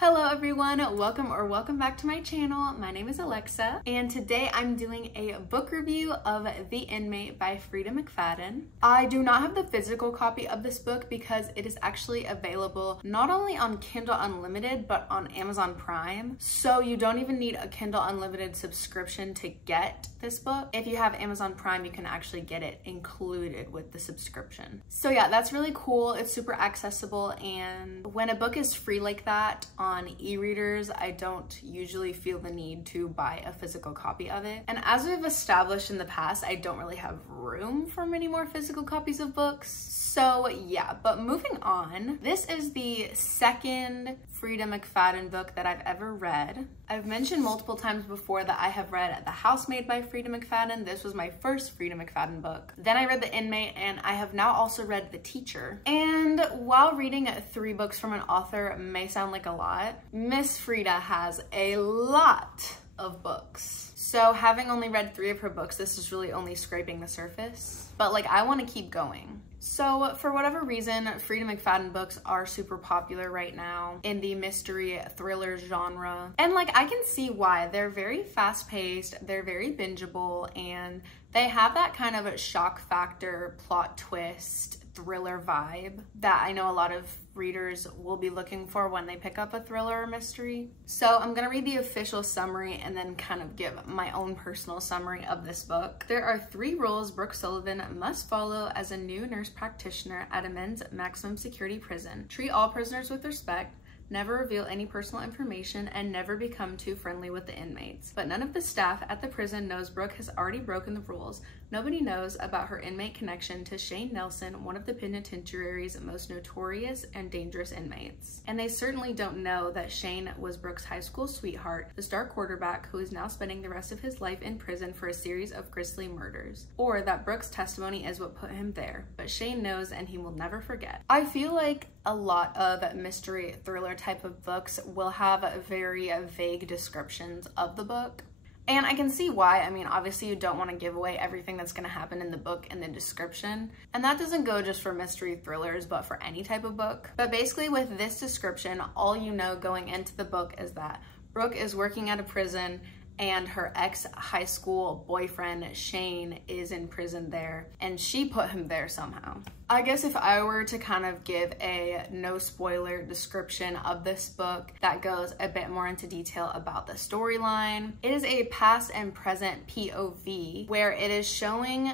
Hello everyone, welcome back to my channel. My name is Alexa and today I'm doing a book review of The Inmate by Freida McFadden. I do not have the physical copy of this book because it is actually available not only on Kindle Unlimited but on Amazon Prime. So you don't even need a Kindle Unlimited subscription to get this book. If you have Amazon Prime, you can actually get it included with the subscription. So yeah, that's really cool. It's super accessible, and when a book is free like that on e-readers, I don't usually feel the need to buy a physical copy of it. And as we've established in the past, I don't really have room for many more physical copies of books. So yeah, but moving on, this is the second Freida McFadden book that I've ever read. I've mentioned multiple times before that I have read The Housemaid by Freida McFadden. This was my first Freida McFadden book. Then I read The Inmate, and I have now also read The Teacher. And while reading 3 books from an author may sound like a lot, Miss Freida has a lot of books. So having only read 3 of her books, this is really only scraping the surface. But like, I want to keep going. So for whatever reason, Freida McFadden books are super popular right now in the mystery thriller genre. And like, I can see why. They're very fast-paced, they're very bingeable, and they have that kind of shock factor, plot twist, thriller vibe that I know a lot of readers will be looking for when they pick up a thriller or mystery. So I'm gonna read the official summary and then kind of give my own personal summary of this book. There are 3 rules Brooke Sullivan must follow as a new nurse practitioner at a men's maximum security prison. Treat all prisoners with respect, never reveal any personal information, and never become too friendly with the inmates. But none of the staff at the prison knows Brooke has already broken the rules. Nobody knows about her inmate connection to Shane Nelson, one of the penitentiary's most notorious and dangerous inmates. And they certainly don't know that Shane was Brooke's high school sweetheart, the star quarterback who is now spending the rest of his life in prison for a series of grisly murders. Or that Brooke's testimony is what put him there. But Shane knows, and he will never forget. I feel like a lot of mystery thriller type of books will have very vague descriptions of the book. And I can see why. I mean, obviously you don't want to give away everything that's going to happen in the book in the description. And that doesn't go just for mystery thrillers, but for any type of book. But basically with this description, all you know going into the book is that Brooke is working at a prison and her ex-high school boyfriend, Shane, is in prison there, and she put him there somehow. I guess if I were to kind of give a no spoiler description of this book that goes a bit more into detail about the storyline, it is a past and present POV where it is showing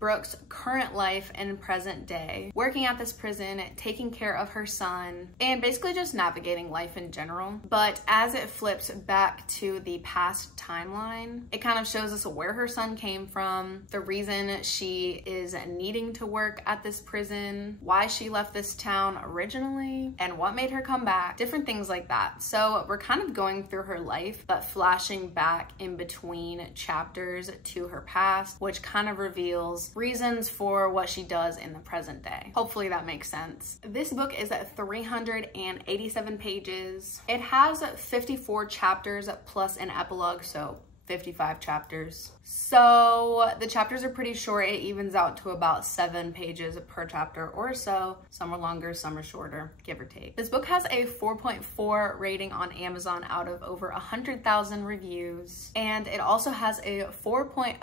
Brooke's current life and present day, working at this prison, taking care of her son, and basically just navigating life in general. But as it flips back to the past timeline, it kind of shows us where her son came from, the reason she is needing to work at this prison, why she left this town originally, and what made her come back, different things like that. So we're kind of going through her life, but flashing back in between chapters to her past, which kind of reveals reasons for what she does in the present day. Hopefully that makes sense. This book is at 387 pages. It has 54 chapters plus an epilogue, so 55 chapters. So the chapters are pretty short. It evens out to about 7 pages per chapter or so. Some are longer, some are shorter, give or take. This book has a 4.4 rating on Amazon out of over 100,000 reviews. And it also has a 4.09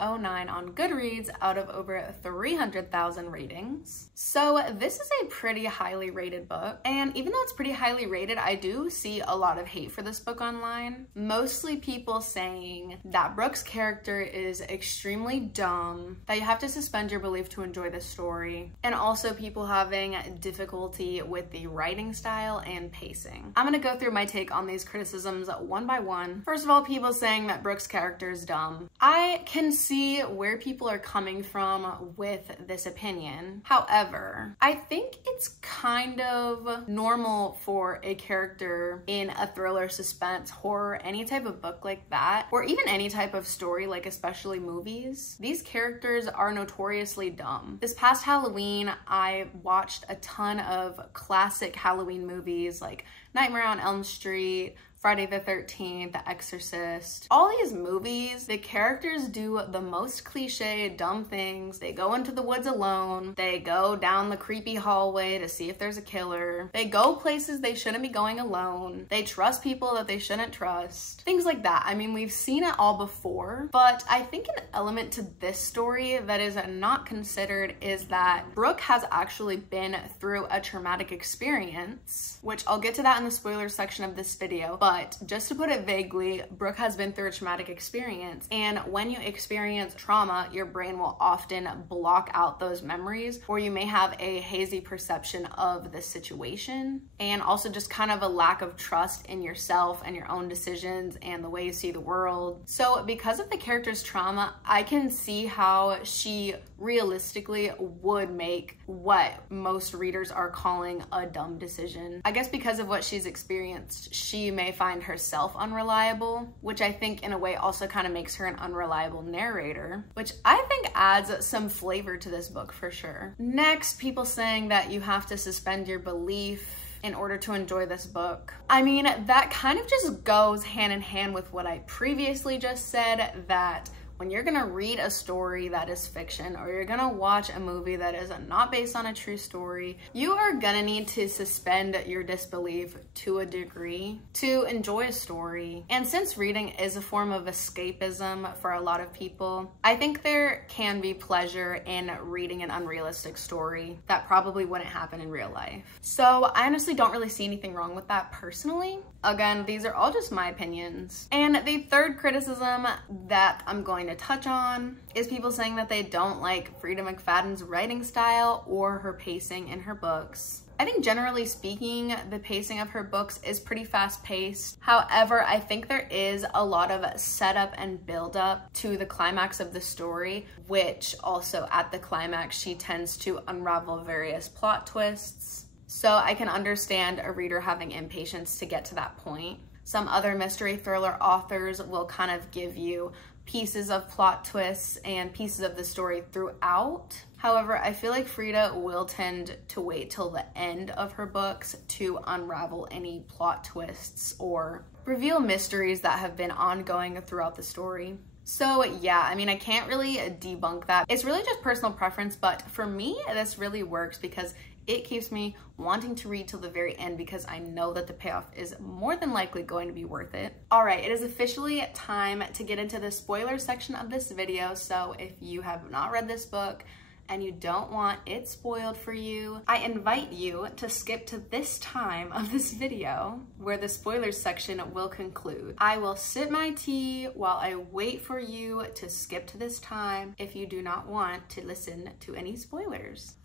on Goodreads out of over 300,000 ratings. So this is a pretty highly rated book. And even though it's pretty highly rated, I do see a lot of hate for this book online. Mostly people saying that Brooke's character is extremely dumb, that you have to suspend your belief to enjoy the story, and also people having difficulty with the writing style and pacing. I'm gonna go through my take on these criticisms one by one. First of all, people saying that Brooke's character is dumb. I can see where people are coming from with this opinion. However, I think it's kind of normal for a character in a thriller, suspense, horror, any type of book like that, or even any type of story, like especially movies, these characters are notoriously dumb. This past Halloween, I watched a ton of classic Halloween movies like Nightmare on Elm Street, Friday the 13th, The Exorcist. All these movies, the characters do the most cliche, dumb things. They go into the woods alone. They go down the creepy hallway to see if there's a killer. They go places they shouldn't be going alone. They trust people that they shouldn't trust. Things like that. I mean, we've seen it all before, but I think an element to this story that is not considered is that Brooke has actually been through a traumatic experience, which I'll get to that in the spoilers section of this video, but just to put it vaguely, Brooke has been through a traumatic experience, and when you experience trauma, your brain will often block out those memories, or you may have a hazy perception of the situation, and also just kind of a lack of trust in yourself and your own decisions and the way you see the world. So because of the character's trauma, I can see how she realistically would make what most readers are calling a dumb decision. I guess because of what she's experienced, she may find herself unreliable, which I think in a way also kind of makes her an unreliable narrator, which I think adds some flavor to this book for sure. Next, people saying that you have to suspend your belief in order to enjoy this book. I mean, that kind of just goes hand in hand with what I previously just said, that when you're gonna read a story that is fiction, or you're gonna watch a movie that is not based on a true story, you are gonna need to suspend your disbelief to a degree to enjoy a story. And since reading is a form of escapism for a lot of people, I think there can be pleasure in reading an unrealistic story that probably wouldn't happen in real life. So I honestly don't really see anything wrong with that personally. Again, these are all just my opinions. And the third criticism that I'm going to touch on is people saying that they don't like Freida McFadden's writing style or her pacing in her books. I think generally speaking, the pacing of her books is pretty fast-paced. However, I think there is a lot of setup and build-up to the climax of the story, which also at the climax, she tends to unravel various plot twists. So I can understand a reader having impatience to get to that point. Some other mystery thriller authors will kind of give you pieces of plot twists and pieces of the story throughout. However, I feel like Freida will tend to wait till the end of her books to unravel any plot twists or reveal mysteries that have been ongoing throughout the story. So yeah, I mean, I can't really debunk that. It's really just personal preference, but for me, this really works because it keeps me wanting to read till the very end because I know that the payoff is more than likely going to be worth it. All right, it is officially time to get into the spoiler section of this video. So if you have not read this book and you don't want it spoiled for you, I invite you to skip to this time of this video where the spoilers section will conclude. I will sip my tea while I wait for you to skip to this time if you do not want to listen to any spoilers.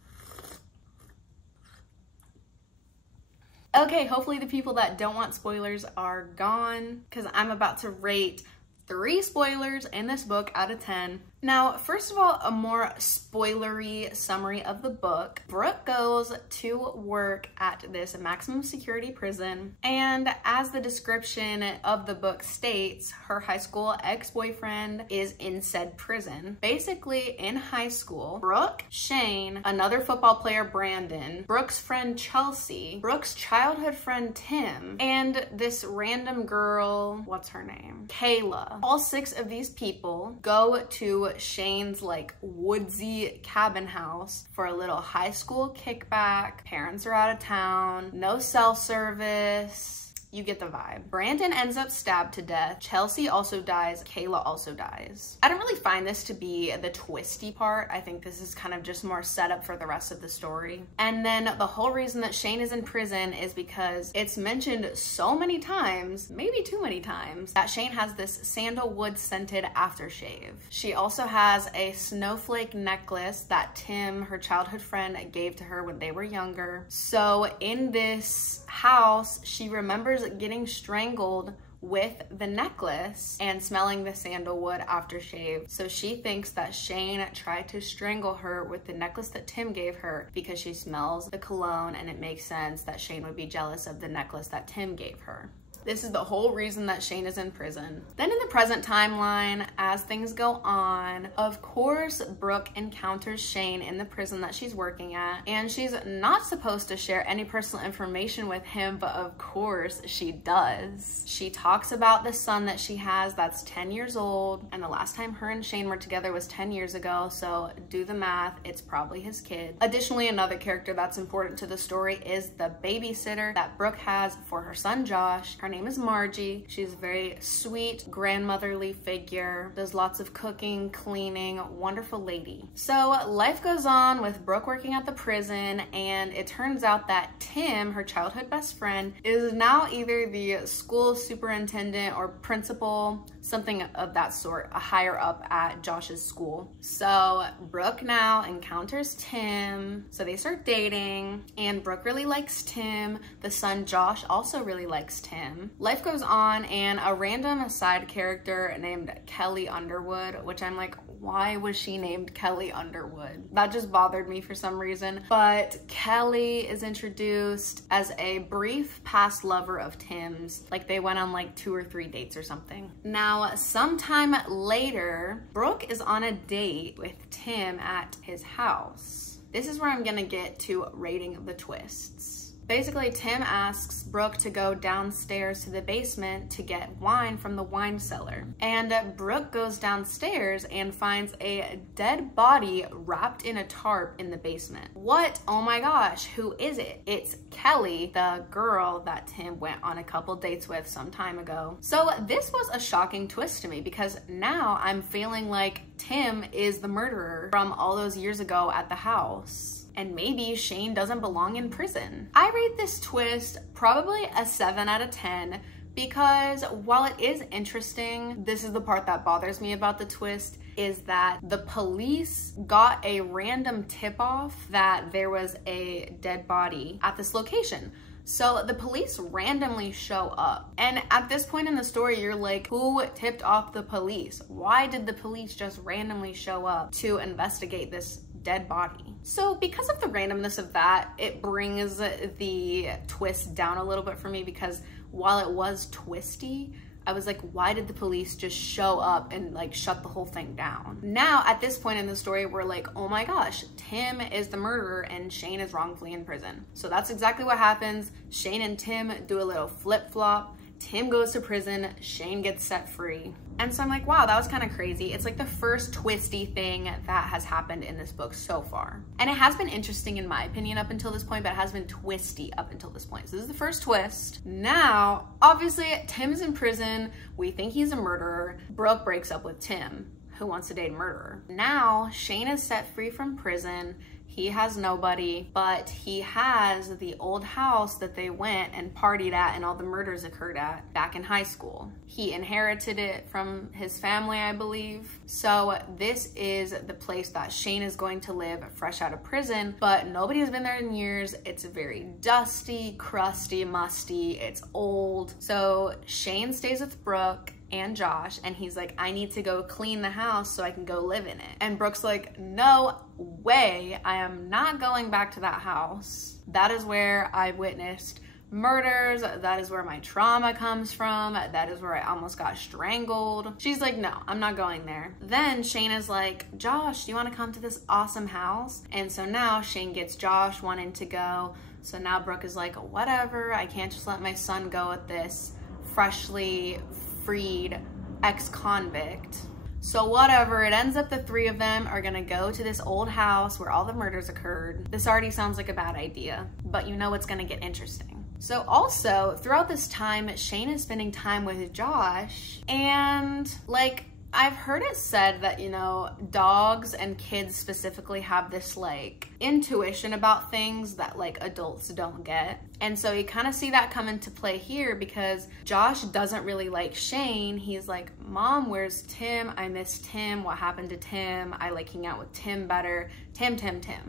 Okay, hopefully the people that don't want spoilers are gone because I'm about to rate 3 spoilers in this book out of 10. Now, first of all, a more spoilery summary of the book. Brooke goes to work at this maximum security prison, and as the description of the book states, her high school ex-boyfriend is in said prison. Basically, in high school, Brooke, Shane, another football player, Brandon, Brooke's friend, Chelsea, Brooke's childhood friend, Tim, and this random girl, what's her name? Kayla. All 6 of these people go to Shane's like woodsy cabin house for a little high school kickback. Parents are out of town, no cell service. You get the vibe. Brandon ends up stabbed to death. Chelsea also dies. Kayla also dies. I don't really find this to be the twisty part. I think this is kind of just more setup for the rest of the story. And then the whole reason that Shane is in prison is because it's mentioned so many times, maybe too many times, that Shane has this sandalwood scented aftershave. She also has a snowflake necklace that Tim, her childhood friend, gave to her when they were younger. So in this house, she remembers getting strangled with the necklace and smelling the sandalwood aftershave. So she thinks that Shane tried to strangle her with the necklace that Tim gave her because she smells the cologne, and it makes sense that Shane would be jealous of the necklace that Tim gave her. This is the whole reason that Shane is in prison. Then in the present timeline, as things go on, of course, Brooke encounters Shane in the prison that she's working at, and she's not supposed to share any personal information with him, but of course she does. She talks about the son that she has that's 10 years old, and the last time her and Shane were together was 10 years ago, so do the math, it's probably his kid. Additionally, another character that's important to the story is the babysitter that Brooke has for her son Josh. Her name is Margie. She's a very sweet, grandmotherly figure, does lots of cooking, cleaning, wonderful lady. So life goes on with Brooke working at the prison, and it turns out that Tim, her childhood best friend, is now either the school superintendent or principal, something of that sort, a higher up at Josh's school. So Brooke now encounters Tim, so they start dating, and Brooke really likes Tim. The son Josh also really likes Tim. Life goes on, and a random side character named Kelly Underwood, which I'm like, why was she named Kelly Underwood? That just bothered me for some reason. But Kelly is introduced as a brief past lover of Tim's. Like they went on like 2 or 3 dates or something. Now, sometime later, Brooke is on a date with Tim at his house. This is where I'm gonna get to rating the twists. Basically, Tim asks Brooke to go downstairs to the basement to get wine from the wine cellar. And Brooke goes downstairs and finds a dead body wrapped in a tarp in the basement. What? Oh my gosh, who is it? It's Kelly, the girl that Tim went on a couple dates with some time ago. So this was a shocking twist to me because now I'm feeling like Tim is the murderer from all those years ago at the house. And maybe Shane doesn't belong in prison. I rate this twist probably a 7 out of 10 because while it is interesting, this is the part that bothers me about the twist, is that the police got a random tip-off that there was a dead body at this location. So the police randomly show up. And at this point in the story, you're like, who tipped off the police? Why did the police just randomly show up to investigate this dead body? So because of the randomness of that, it brings the twist down a little bit for me because while it was twisty, I was like, why did the police just show up and like shut the whole thing down? Now, at this point in the story, we're like, oh my gosh, Tim is the murderer and Shane is wrongfully in prison. So that's exactly what happens. Shane and Tim do a little flip-flop. Tim goes to prison, Shane gets set free. And so I'm like, wow, that was kind of crazy. It's like the first twisty thing that has happened in this book so far. And it has been interesting in my opinion up until this point, but it has been twisty up until this point. So this is the first twist. Now, obviously, Tim's in prison. We think he's a murderer. Brooke breaks up with Tim, who wants to date a murderer. Now, Shane is set free from prison. He has nobody, but he has the old house that they went and partied at and all the murders occurred at back in high school. He inherited it from his family, I believe. So this is the place that Shane is going to live fresh out of prison, but nobody has been there in years. It's very dusty, crusty, musty, it's old. So Shane stays with Brooke and Josh, and he's like, I need to go clean the house so I can go live in it. And Brooke's like, no way, I am not going back to that house. That is where I witnessed murders. That is where my trauma comes from. That is where I almost got strangled. She's like, no, I'm not going there. Then Shane is like, Josh, do you want to come to this awesome house? And so now Shane gets Josh wanting to go. So now Brooke is like, whatever, I can't just let my son go with this freshly freed ex-convict. So whatever, it ends up the 3 of them are gonna go to this old house where all the murders occurred. This already sounds like a bad idea, but you know it's gonna get interesting. So also, throughout this time, Shane is spending time with Josh, and like, I've heard it said that, you know, dogs and kids specifically have this like intuition about things that like adults don't get. And so you kind of see that come into play here because Josh doesn't really like Shane. He's like, Mom, where's Tim? I miss Tim. What happened to Tim? I like hanging out with Tim better. Tim.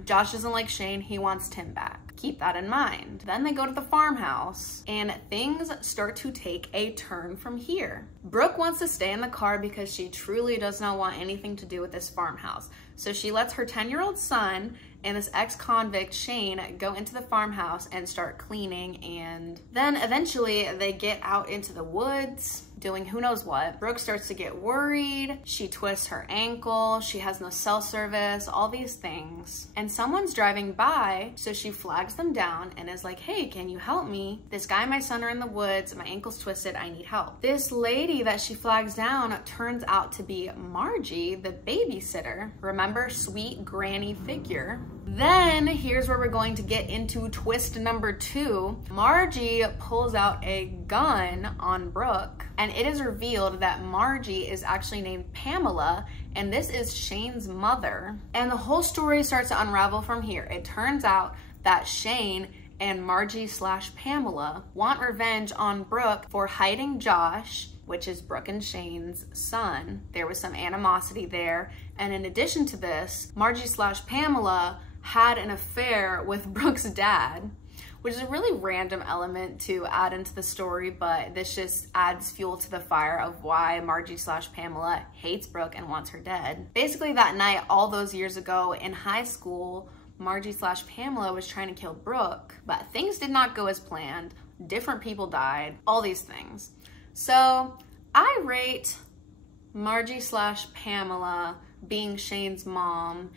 Josh doesn't like Shane. He wants Tim back. Keep that in mind. Then they go to the farmhouse and things start to take a turn from here. Brooke wants to stay in the car because she truly does not want anything to do with this farmhouse. So she lets her 10-year-old son and this ex-convict, Shane, go into the farmhouse and start cleaning, and then eventually they get out into the woods doing who knows what. Brooke starts to get worried. She twists her ankle. She has no cell service, all these things. And someone's driving by, so she flags them down and is like, hey, can you help me? This guy and my son are in the woods. My ankle's twisted. I need help. This lady that she flags down turns out to be Margie, the babysitter. Remember, sweet granny figure. Then here's where we're going to get into twist number 2. Margie pulls out a gun on Brooke, and it is revealed that Margie is actually named Pamela, and this is Shane's mother. And the whole story starts to unravel from here. It turns out that Shane and Margie/Pamela want revenge on Brooke for hiding Josh, which is Brooke and Shane's son. There was some animosity there. And in addition to this, Margie/Pamela had an affair with Brooke's dad, which is a really random element to add into the story, but this just adds fuel to the fire of why Margie/Pamela hates Brooke and wants her dead. Basically that night, all those years ago in high school, Margie/Pamela was trying to kill Brooke, but things did not go as planned. Different people died, all these things. So I rate Margie/Pamela being Shane's mom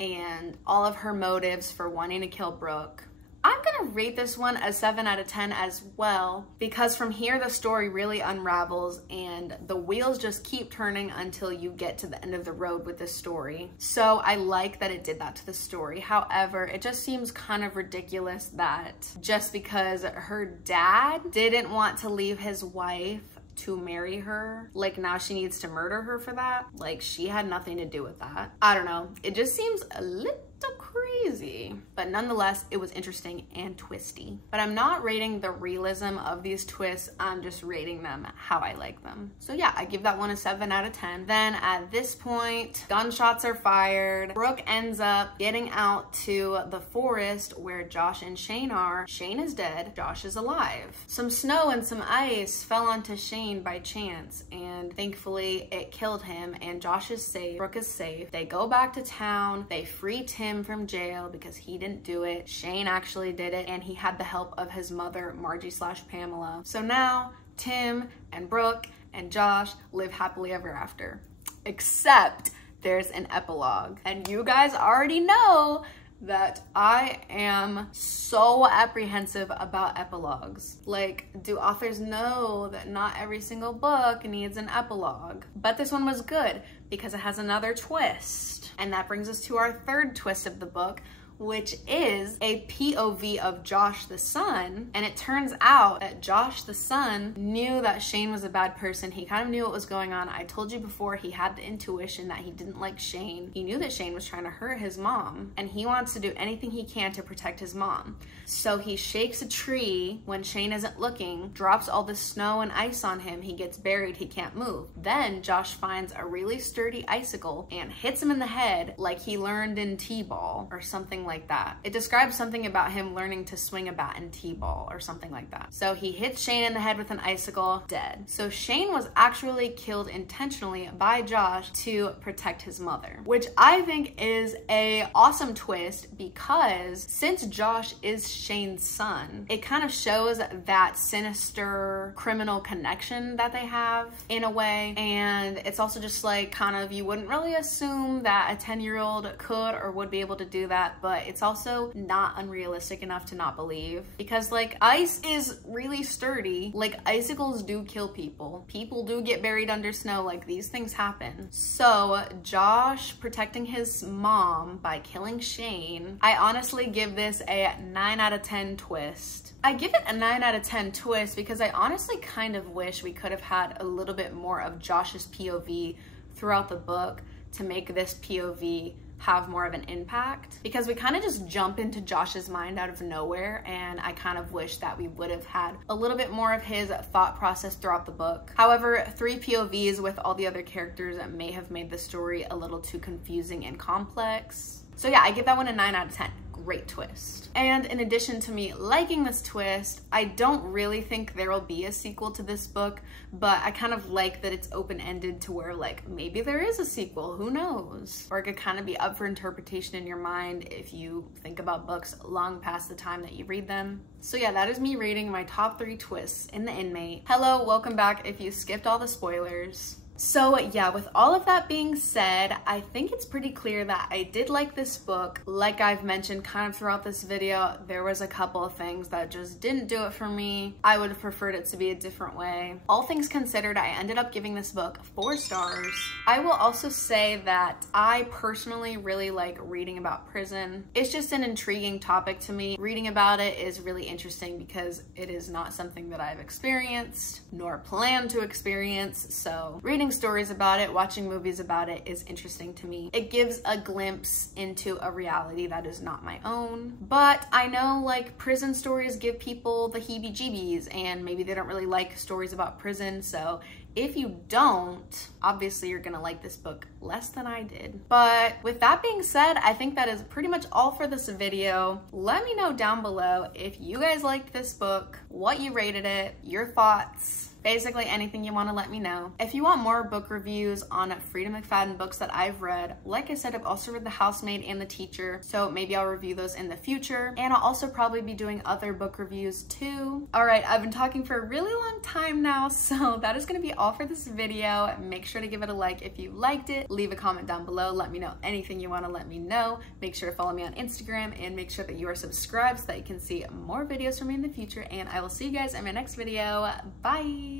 and all of her motives for wanting to kill Brooke. I'm gonna rate this one a 7 out of 10 as well, because from here the story really unravels and the wheels just keep turning until you get to the end of the road with this story. So I like that it did that to the story. However, it just seems kind of ridiculous that just because her dad didn't want to leave his wife to marry her, like now she needs to murder her for that. Like she had nothing to do with that. I don't know. It just seems a little crazy, but nonetheless, it was interesting and twisty. But I'm not rating the realism of these twists. I'm just rating them how I like them. So yeah, I give that one a 7 out of 10. Then at this point, gunshots are fired. Brooke ends up getting out to the forest where Josh and Shane are. Shane is dead. Josh is alive. Some snow and some ice fell onto Shane by chance, and thankfully it killed him, and Josh is safe. Brooke is safe. They go back to town. They free Tim from jail because he didn't do it. Shane actually did it, and he had the help of his mother, Margie/Pamela. So now Tim and Brooke and Josh live happily ever after. Except there's an epilogue. And you guys already know that I am so apprehensive about epilogues. Like, do authors know that not every single book needs an epilogue? But this one was good because it has another twist. And that brings us to our third twist of the book, which is a POV of Josh the son. And it turns out that Josh the son knew that Shane was a bad person. He kind of knew what was going on. I told you before, he had the intuition that he didn't like Shane. He knew that Shane was trying to hurt his mom, and he wants to do anything he can to protect his mom. So he shakes a tree when Shane isn't looking, drops all the snow and ice on him. He gets buried, he can't move. Then Josh finds a really sturdy icicle and hits him in the head like he learned in T-ball or something like that. It describes something about him learning to swing a bat in T-ball or something like that. So he hits Shane in the head with an icicle, dead. So Shane was actually killed intentionally by Josh to protect his mother, which I think is a awesome twist, because since Josh is Shane's son, it kind of shows that sinister criminal connection that they have in a way. And it's also just like kind of, you wouldn't really assume that a 10-year-old could or would be able to do that, but it's also not unrealistic enough to not believe, because like ice is really sturdy. Like icicles do kill people. People do get buried under snow. Like these things happen. So Josh protecting his mom by killing Shane, I honestly give this a 9 out of 10 twist. I give it a 9 out of 10 twist because I honestly kind of wish we could have had a little bit more of Josh's POV throughout the book to make this POV have more of an impact, because we kind of just jump into Josh's mind out of nowhere, and I kind of wish that we would have had a little bit more of his thought process throughout the book. However, 3 POVs with all the other characters may have made the story a little too confusing and complex. So yeah, I give that one a 9 out of 10. great twist. And in addition to me liking this twist, I don't really think there will be a sequel to this book, but I kind of like that it's open-ended to where like maybe there is a sequel, who knows? Or it could kind of be up for interpretation in your mind if you think about books long past the time that you read them. So yeah, that is me rating my top 3 twists in The Inmate. Hello, welcome back if you skipped all the spoilers. So yeah, with all of that being said, I think it's pretty clear that I did like this book. Like I've mentioned kind of throughout this video, there was a couple of things that just didn't do it for me. I would have preferred it to be a different way. All things considered, I ended up giving this book 4 stars. I will also say that I personally really like reading about prison. It's just an intriguing topic to me. Reading about it is really interesting because it is not something that I've experienced nor plan to experience. So reading stories about it, watching movies about it is interesting to me. It gives a glimpse into a reality that is not my own. But I know like prison stories give people the heebie-jeebies and maybe they don't really like stories about prison. So if you don't, obviously you're gonna like this book less than I did. But with that being said, I think that is pretty much all for this video. Let me know down below if you guys liked this book, what you rated it, your thoughts, basically anything you want to let me know. If you want more book reviews on Freida McFadden books that I've read, like I said, I've also read The Housemaid and The Teacher, so maybe I'll review those in the future. And I'll also probably be doing other book reviews too. All right, I've been talking for a really long time now, so that is going to be all for this video. Make sure to give it a like if you liked it. Leave a comment down below. Let me know anything you want to let me know. Make sure to follow me on Instagram and make sure that you are subscribed so that you can see more videos from me in the future. And I will see you guys in my next video. Bye!